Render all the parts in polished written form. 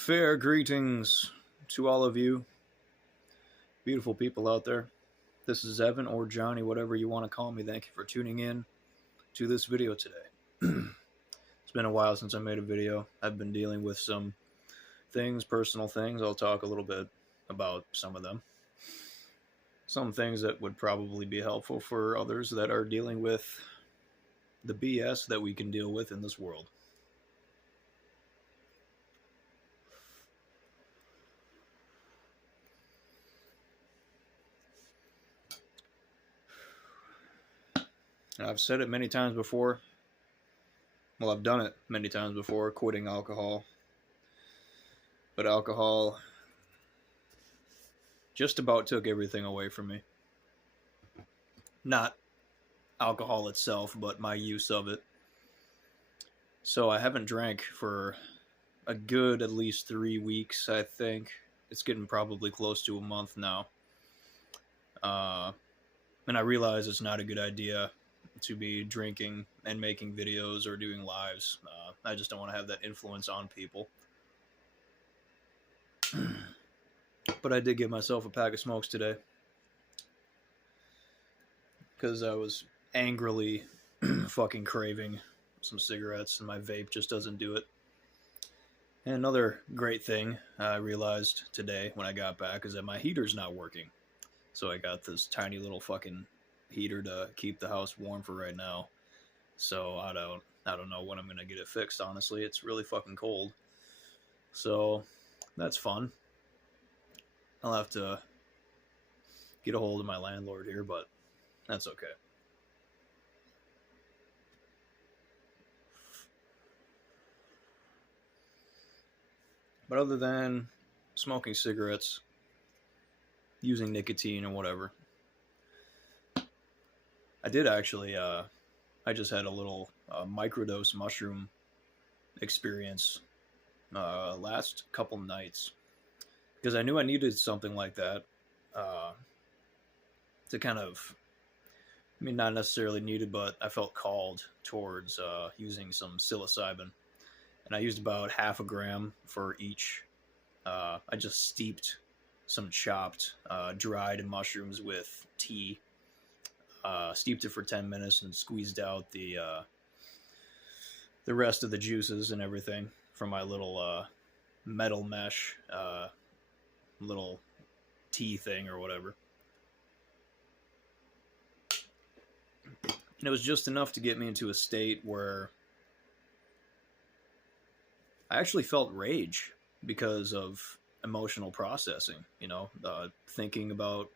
Fair greetings to all of you beautiful people out there. This is Evan or Johnny, whatever you want to call me. Thank you for tuning in to this video today. It's been a while since I made a video. I've been dealing with some things, personal things. I'll talk a little bit about some of them. Some things that would probably be helpful for others that are dealing with the BS that we can deal with in this world. And I've said it many times before. Well, I've done it many times before, quitting alcohol. But alcohol just about took everything away from me. Not alcohol itself, but my use of it. So I haven't drank for a good at least 3 weeks, I think. It's getting probably close to a month now. And I realize it's not a good idea to be drinking and making videos or doing lives. I just don't want to have that influence on people. But I did give myself a pack of smokes today because I was angrily fucking craving some cigarettes and my vape just doesn't do it. And another great thing I realized today when I got back is that my heater's not working. So I got this tiny little fucking heater to keep the house warm for right now. So I don't know when I'm gonna get it fixed, honestly. It's really fucking cold. So that's fun. I'll have to get a hold of my landlord here, but that's okay. But other than smoking cigarettes, using nicotine or whatever, I did actually, I just had a little microdose mushroom experience last couple nights. Because I knew I needed something like that to kind of, I mean, not necessarily needed, but I felt called towards using some psilocybin. And I used about half a gram for each. I just steeped some chopped, dried mushrooms with tea. Steeped it for 10 minutes and squeezed out the rest of the juices and everything from my little metal mesh little tea thing or whatever. And it was just enough to get me into a state where I actually felt rage because of emotional processing, thinking about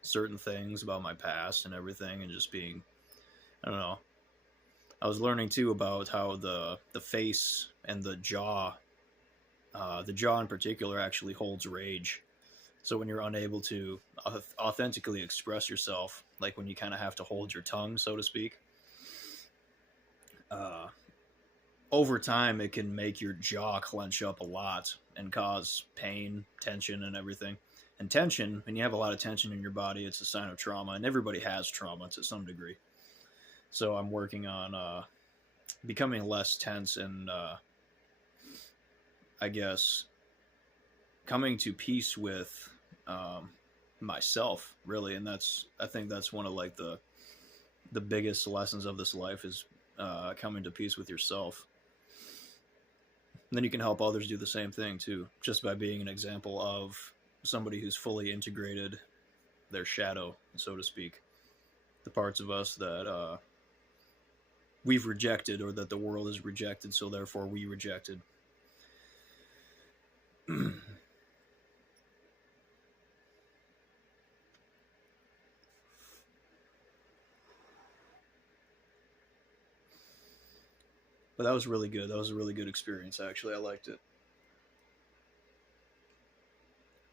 certain things about my past and everything, and just being, I don't know. I was learning too about how the face and the jaw in particular actually holds rage. So when you're unable to authentically express yourself, like when you kind of have to hold your tongue, so to speak, over time it can make your jaw clench up a lot and cause pain, tension, and everything. And tension, when you have a lot of tension in your body, it's a sign of trauma, and everybody has trauma to some degree. So I'm working on becoming less tense and, I guess, coming to peace with myself, really. And I think that's one of like the biggest lessons of this life is coming to peace with yourself. And then you can help others do the same thing too, just by being an example of somebody who's fully integrated their shadow, so to speak, the parts of us that we've rejected or that the world has rejected, so therefore we rejected. But that was really good. That was a really good experience, actually. I liked it.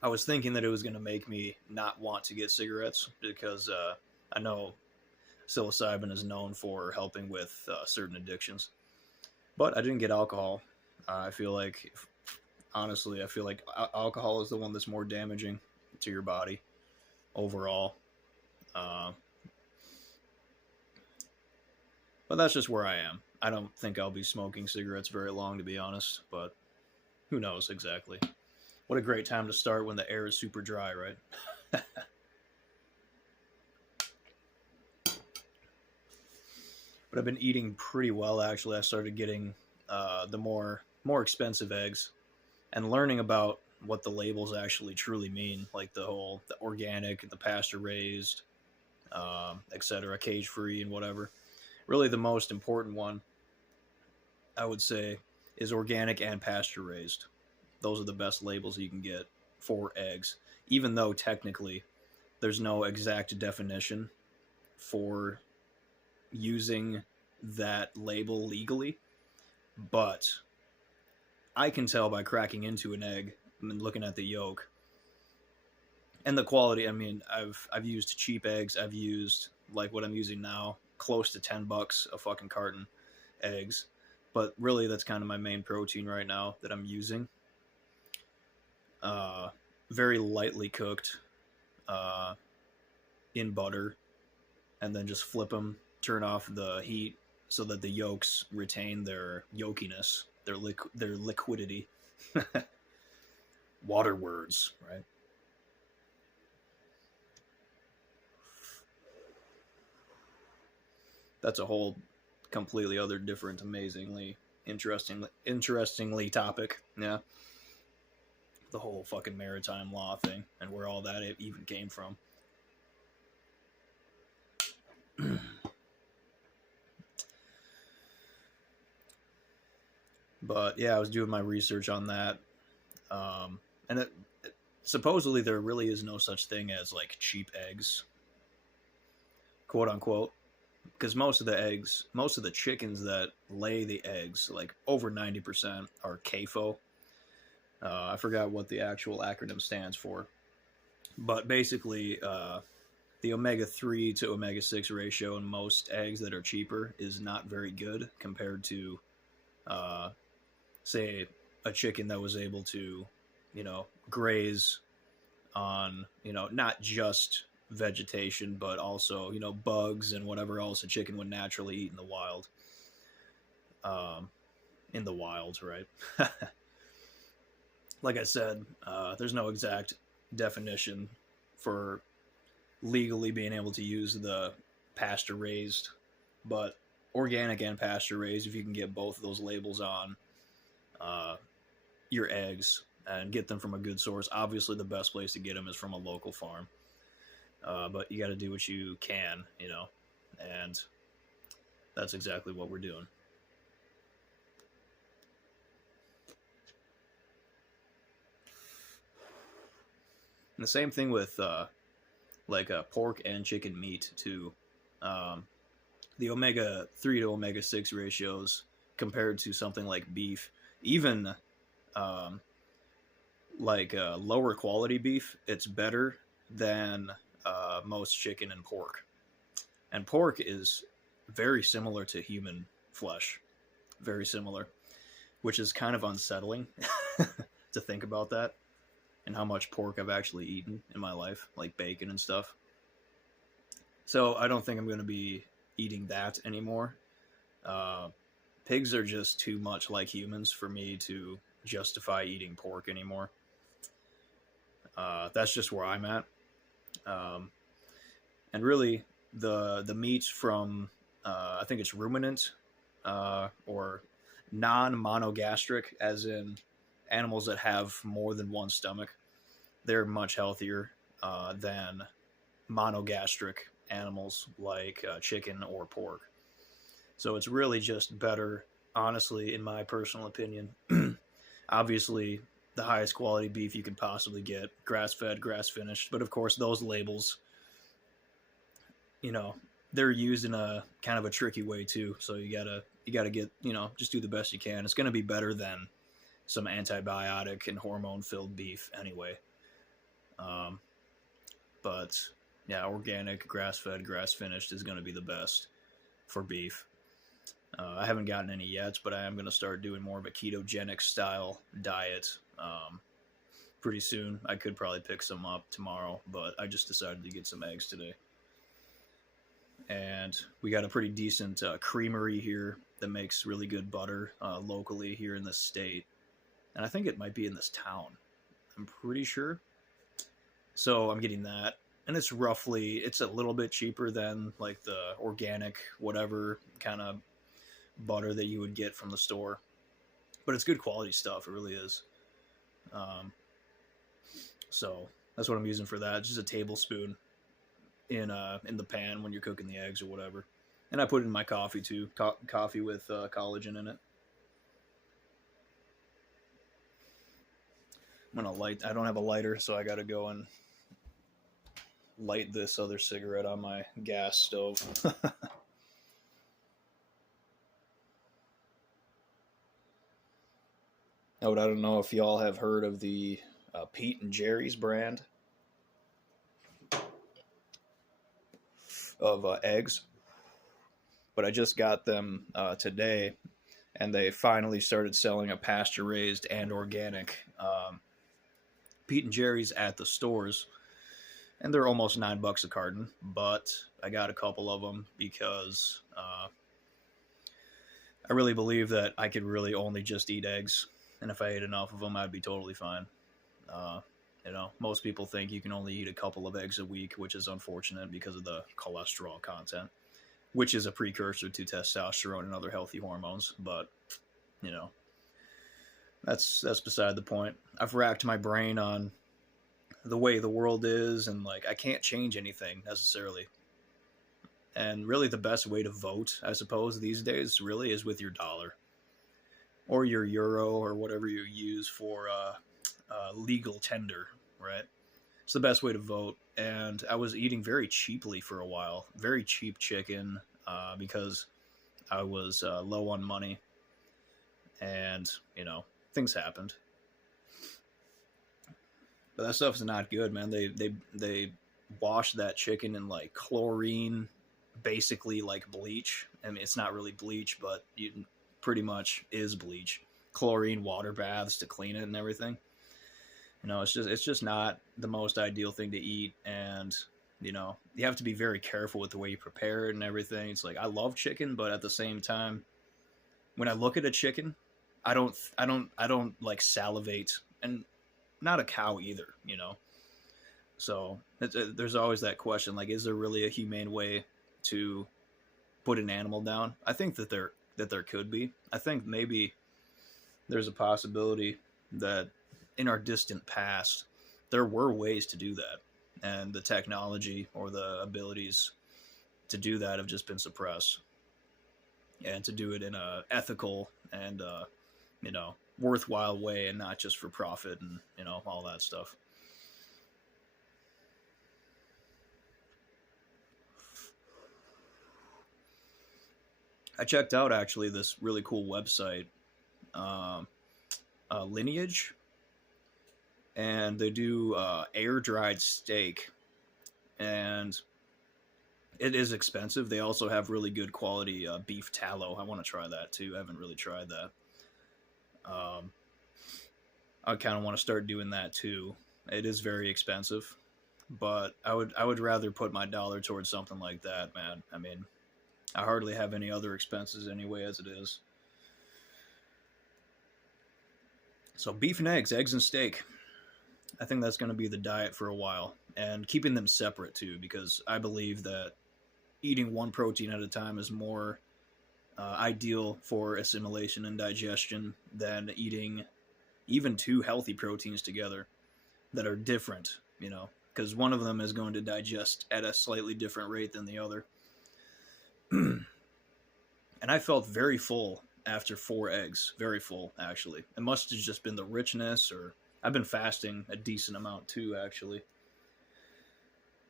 I was thinking that it was going to make me not want to get cigarettes because I know psilocybin is known for helping with certain addictions. But I didn't get alcohol. I feel like, honestly, alcohol is the one that's more damaging to your body overall. But that's just where I am. I don't think I'll be smoking cigarettes very long, to be honest. But Who knows exactly? What a great time to start when the air is super dry, right? But I've been eating pretty well actually. I started getting the more expensive eggs and learning about what the labels actually truly mean, like the organic, the pasture raised, etc., cage free, and whatever. Really, the most important one I would say is organic and pasture raised. Those are the best labels you can get for eggs, even though technically there's no exact definition for using that label legally. But I can tell by cracking into an egg and looking at the yolk and the quality. I mean, I've used cheap eggs. I've used like what I'm using now, close to $10 a fucking carton eggs. But really, that's kind of my main protein right now that I'm using. Uh, Very lightly cooked uh, in butter, and then just flip them, turn off the heat so that the yolks retain their yolkiness, their liquidity. Water words, right? That's a whole completely other different, amazingly interestingly topic. Yeah, the whole fucking maritime law thing and where all that even came from. But yeah, I was doing my research on that, and supposedly there really is no such thing as like cheap eggs, quote unquote, because most of the chickens that lay the eggs, like over 90%, are CAFO. I forgot what the actual acronym stands for, but basically, the omega 3 to omega 6 ratio in most eggs that are cheaper is not very good compared to, uh, say, a chicken that was able to, graze on, not just vegetation, but also, bugs and whatever else a chicken would naturally eat in the wild. Um, in the wild, right? Like I said, there's no exact definition for legally being able to use the pasture raised, but organic and pasture raised, if you can get both of those labels on uh, your eggs and get them from a good source, obviously the best place to get them is from a local farm. But you got to do what you can, and that's exactly what we're doing. And the same thing with pork and chicken meat too. Um, the omega 3 to omega 6 ratios compared to something like beef, even um, lower quality beef, it's better than most chicken and pork. And pork is very similar to human flesh, very similar, which is kind of unsettling to think about that and how much pork I've actually eaten in my life, like bacon and stuff. So I don't think I'm going to be eating that anymore. Uh, Pigs are just too much like humans for me to justify eating pork anymore. That's just where I'm at. Um, and really, the meats from I think it's ruminant or non-monogastric, as in animals that have more than one stomach. They're much healthier than monogastric animals like chicken or pork. So it's really just better, honestly, in my personal opinion. Obviously, the highest quality beef you could possibly get, grass fed, grass finished. But of course, those labels, you know, they're used in a kind of a tricky way too. So you gotta get, just do the best you can. It's gonna be better than some antibiotic and hormone filled beef anyway. Um, but yeah, organic, grass fed, grass finished is gonna be the best for beef. I haven't gotten any yet, but I am going to start doing more of a ketogenic style diet pretty soon. I could probably pick some up tomorrow, but I just decided to get some eggs today. And we got a pretty decent creamery here that makes really good butter locally here in the state. and I think it might be in this town. I'm pretty sure. So I'm getting that, and it's a little bit cheaper than like the organic whatever kind of butter that you would get from the store, but it's good quality stuff. It really is. Um, so that's what I'm using for that. Just a tablespoon in the pan when you're cooking the eggs or whatever. And I put it in my coffee too. Coffee with collagen in it. I'm gonna light. I don't have a lighter, so I gotta go and light this other cigarette on my gas stove. Oh, I don't know if y'all have heard of the Pete and Jerry's brand of eggs, but I just got them today, and they finally started selling a pasture raised and organic Pete and Jerry's at the stores, and they're almost $9 a carton. But I got a couple of them because I really believe that I could really only just eat eggs, and if I ate enough of them, I'd be totally fine. Most people think you can only eat a couple of eggs a week, which is unfortunate because of the cholesterol content, which is a precursor to testosterone and other healthy hormones. But, you know, that's beside the point. I've racked my brain on the way the world is, and like I can't change anything necessarily. And really the best way to vote, I suppose, these days really is with your dollar or your euro or whatever you use for legal tender, right? It's the best way to vote. And I was eating very cheaply for a while, very cheap chicken, because I was low on money, and things happened. But that stuff's not good, man. They wash that chicken in like chlorine, basically like bleach. I mean, it's not really bleach, but you pretty much is bleach. Chlorine water baths to clean it and everything. It's just not the most ideal thing to eat, and you have to be very careful with the way you prepare it and everything. It's like I love chicken, but at the same time, when I look at a chicken, I don't like salivate, and not a cow either. So there's always that question, like, is there really a humane way to put an animal down? I think that there could be. I think maybe there's a possibility that in our distant past there were ways to do that, and the technology or the abilities to do that have just been suppressed, and to do it in a ethical and worthwhile way, and not just for profit and all that stuff. I checked out actually this really cool website, um, Lineage, and they do air dried steak, and it is expensive. They also have really good quality beef tallow. I want to try that too. I haven't really tried that. Um, I kind of want to start doing that too. It is very expensive, but I would rather put my dollar towards something like that, man. I mean, I hardly have any other expenses anyway as it is. So beef and eggs and steak. I think that's going to be the diet for a while, and keeping them separate too, because I believe that eating one protein at a time is more ideal for assimilation and digestion than eating even two healthy proteins together that are different, because one of them is going to digest at a slightly different rate than the other. And I felt very full after 4 eggs. Very full, actually. It must have just been the richness, or I've been fasting a decent amount too, actually.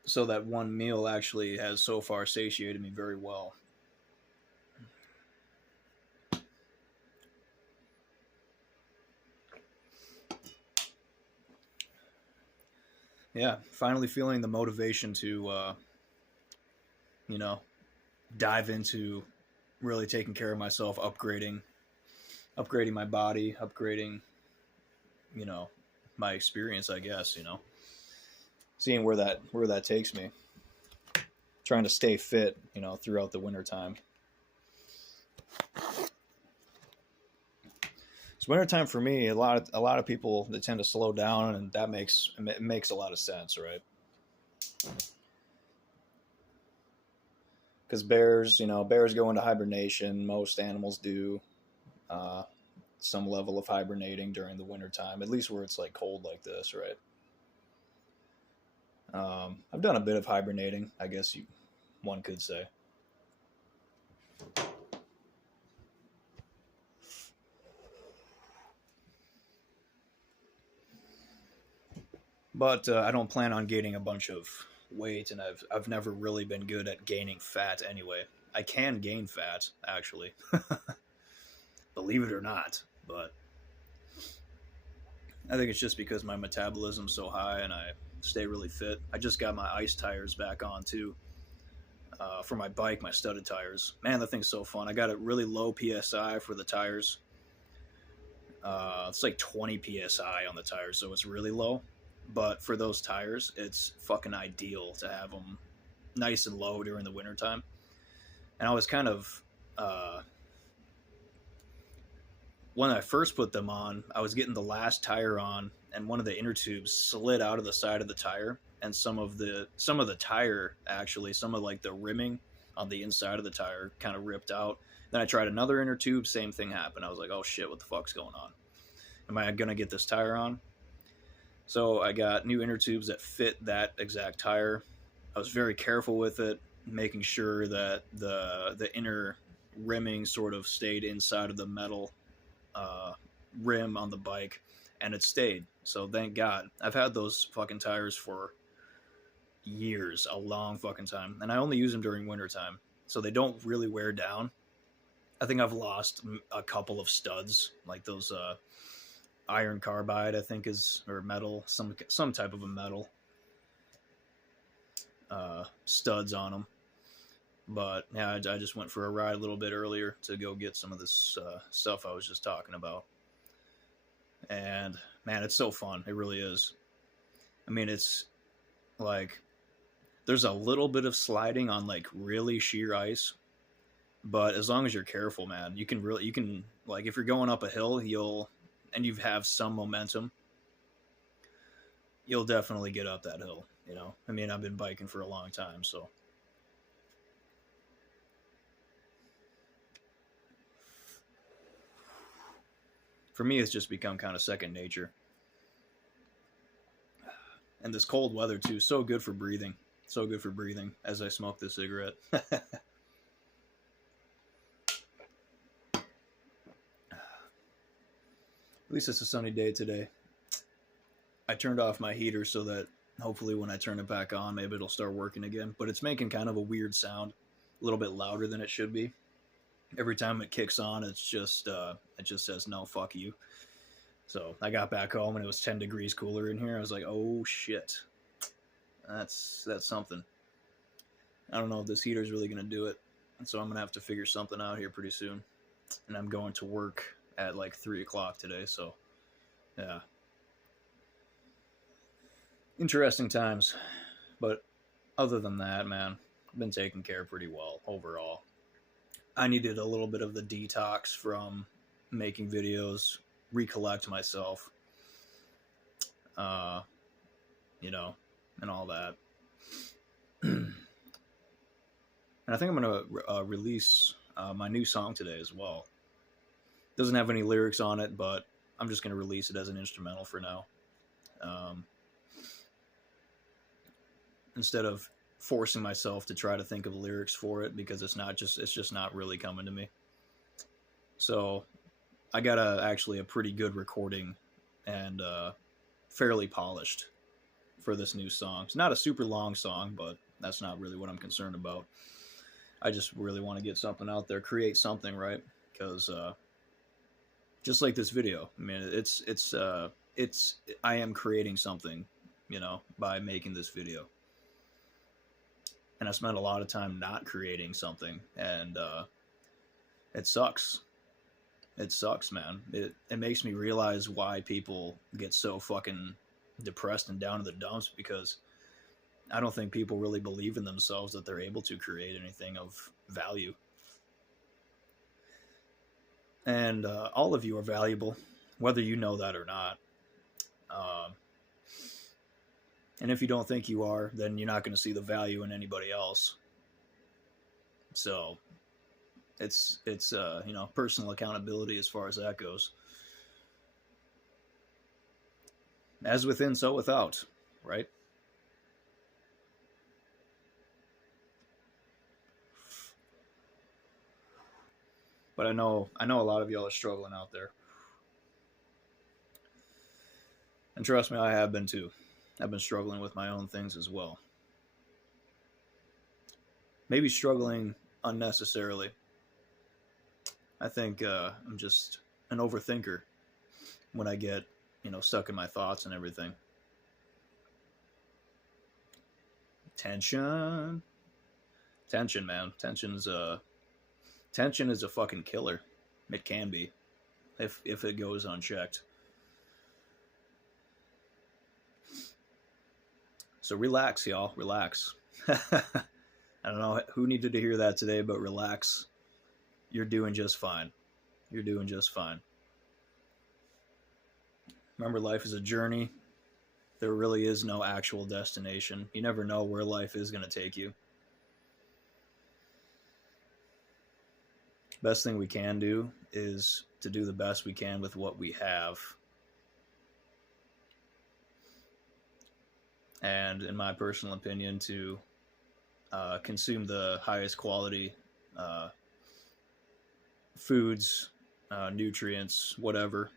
So that one meal actually has so far satiated me very well. Yeah, finally feeling the motivation to, dive into really taking care of myself, upgrading my body, upgrading, you know, my experience, I guess, seeing where that takes me. Trying to stay fit, throughout the winter time. It's wintertime for me. A lot of people, they tend to slow down, and that makes a lot of sense, right? Because bears go into hibernation. Most animals do uh, some level of hibernating during the wintertime, at least where it's like cold like this, right? I've done a bit of hibernating, I guess one could say. But I don't plan on gaining a bunch of weight, and I've never really been good at gaining fat anyway. I can gain fat, actually, believe it or not, but I think it's just because my metabolism's so high and I stay really fit. I just got my ice tires back on too, for my bike, my studded tires. Man, that thing's so fun. I got a really low psi for the tires. It's like 20 psi on the tires, so it's really low. But for those tires, it's fucking ideal to have them nice and low during the wintertime. And I was kind of, when I first put them on, I was getting the last tire on, and one of the inner tubes slid out of the side of the tire, and some of the tire, actually, some of like the rimming on the inside of the tire kind of ripped out. Then I tried another inner tube, same thing happened. I was like, oh shit, what the fuck's going on? Am I gonna get this tire on? So I got new inner tubes that fit that exact tire. I was very careful with it, making sure that the inner rimming sort of stayed inside of the metal rim on the bike, and it stayed. So thank God. I've had those fucking tires for years, a long fucking time, and I only use them during wintertime, so they don't really wear down. I think I've lost a couple of studs, like those iron carbide, I think is, or metal, some type of a metal studs on them. But yeah, I just went for a ride a little bit earlier to go get some of this stuff I was just talking about. And man, it's so fun. It really is. I mean, it's like there's a little bit of sliding on like really sheer ice, but as long as you're careful, man, you can like, if you're going up a hill, and you have some momentum, you'll definitely get up that hill. I mean, I've been biking for a long time, so. For me, it's just become kind of second nature. And this cold weather, too, so good for breathing. So good for breathing as I smoke this cigarette. At least it's a sunny day today. I turned off my heater so that hopefully when I turn it back on, maybe it'll start working again. But it's making kind of a weird sound, a little bit louder than it should be. Every time it kicks on, it just says, no, fuck you. So I got back home and it was 10 degrees cooler in here. I was like, oh shit, that's something. I don't know if this heater's really going to do it. And so I'm going to have to figure something out here pretty soon. And I'm going to work at like 3 o'clock today. So yeah, interesting times. But other than that, man, I've been taken care of pretty well overall. I needed a little bit of the detox from making videos, recollect myself, and all that. And I think I'm going to release my new song today as well. Doesn't have any lyrics on it, but I'm just going to release it as an instrumental for now. Instead of forcing myself to try to think of lyrics for it, because it's just not really coming to me. So I got actually a pretty good recording and fairly polished for this new song. It's not a super long song, but that's not really what I'm concerned about. I just really want to get something out there, create something, right? Because just like this video, I mean, I am creating something, by making this video. And I spent a lot of time not creating something, and it sucks. It sucks, man. It makes me realize why people get so fucking depressed and down in the dumps, because I don't think people really believe in themselves that they're able to create anything of value. And all of you are valuable. whether you know that or not. Um, and if you don't think you are, then you're not going to see the value in anybody else. So it's you know, personal accountability as far as that goes. As within, so without, right? But I know a lot of y'all are struggling out there. And trust me, I have been too. I've been struggling with my own things as well. Maybe struggling unnecessarily. I think I'm just an overthinker when I get, you know, stuck in my thoughts and everything. Tension. Tension, man. Tension is a fucking killer. It can be if it goes unchecked. So relax, y'all. Relax. I don't know who needed to hear that today, but relax. You're doing just fine. You're doing just fine. Remember, life is a journey. There really is no actual destination. You never know where life is going to take you. Best thing we can do is to do the best we can with what we have. And in my personal opinion, to consume the highest quality foods, nutrients, whatever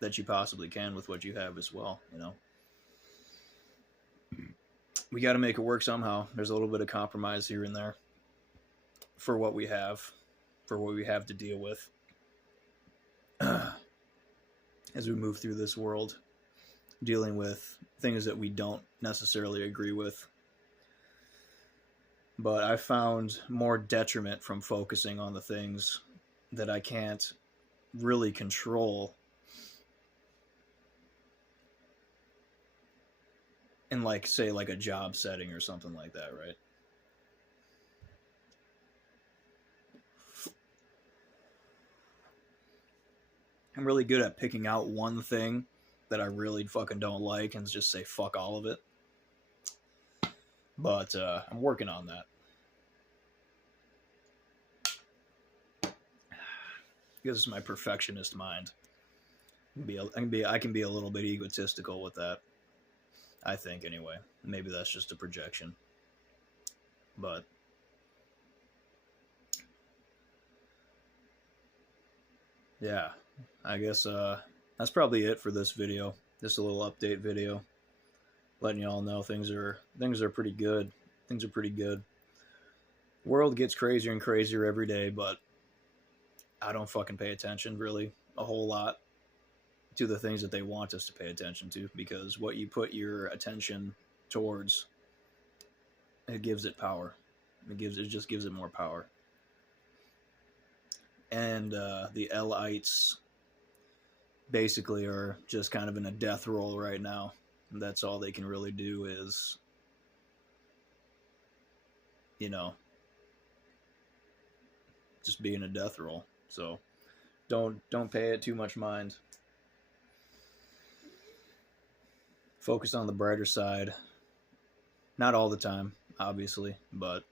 that you possibly can with what you have as well. You know, we got to make it work somehow. There's a little bit of compromise here and there for what we have to deal with as we move through this world, dealing with things that we don't necessarily agree with. But I found more detriment from focusing on the things that I can't really control in, like, say, like a job setting or something like that, right? I'm really good at picking out one thing that I really fucking don't like and just say fuck all of it. But I'm working on that. Because it's my perfectionist mind. I can be a little bit egotistical with that. I think, anyway. Maybe that's just a projection. But yeah, I guess that's probably it for this video. Just a little update video, letting y'all know things are pretty good. Things are pretty good. The world gets crazier and crazier every day, but I don't fucking pay attention really a whole lot to the things that they want us to pay attention to, because what you put your attention towards, it gives it power. It just gives it more power. And the Lites basically are just kind of in a death roll right now. And that's all they can really do is, you know, just be in a death roll. So don't pay it too much mind. Focus on the brighter side. Not all the time, obviously, but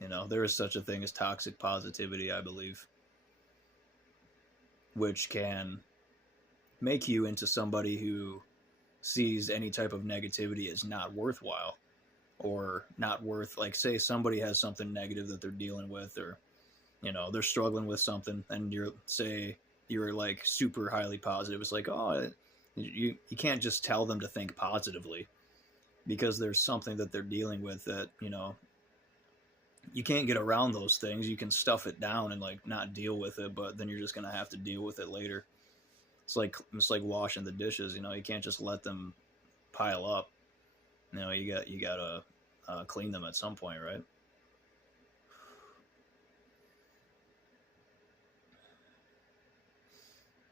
you know, there is such a thing as toxic positivity, I believe, which can make you into somebody who sees any type of negativity as not worthwhile, or not worth, like, say somebody has something negative that they're dealing with, or, you know, they're struggling with something, and you're like super highly positive. It's like, oh, you can't just tell them to think positively because there's something that they're dealing with that, you know, you can't get around those things. You can stuff it down and like not deal with it, but then you're just going to have to deal with it later. It's like washing the dishes, you know, you can't just let them pile up. You know, you got to clean them at some point, right?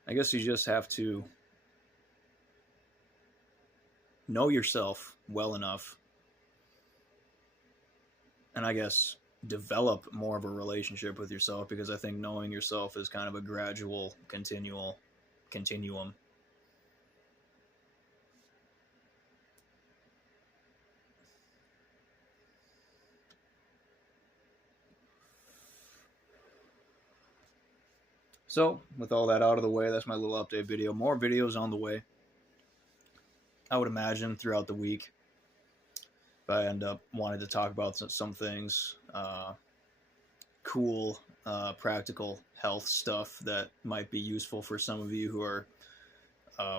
I guess you just have to know yourself well enough, and I guess develop more of a relationship with yourself, because I think knowing yourself is kind of a gradual, continual continuum. So, with all that out of the way, that's my little update video. More videos on the way. I would imagine throughout the week, if I end up wanting to talk about some things, cool, practical health stuff that might be useful for some of you who are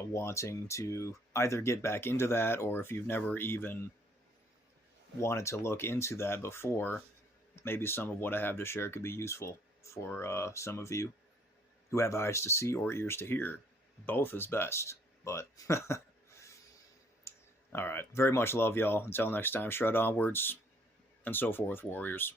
wanting to either get back into that, or if you've never even wanted to look into that before, maybe some of what I have to share could be useful for some of you who have eyes to see or ears to hear. Both is best, but all right. Very much love y'all. Until next time, shred onwards and so forth, warriors.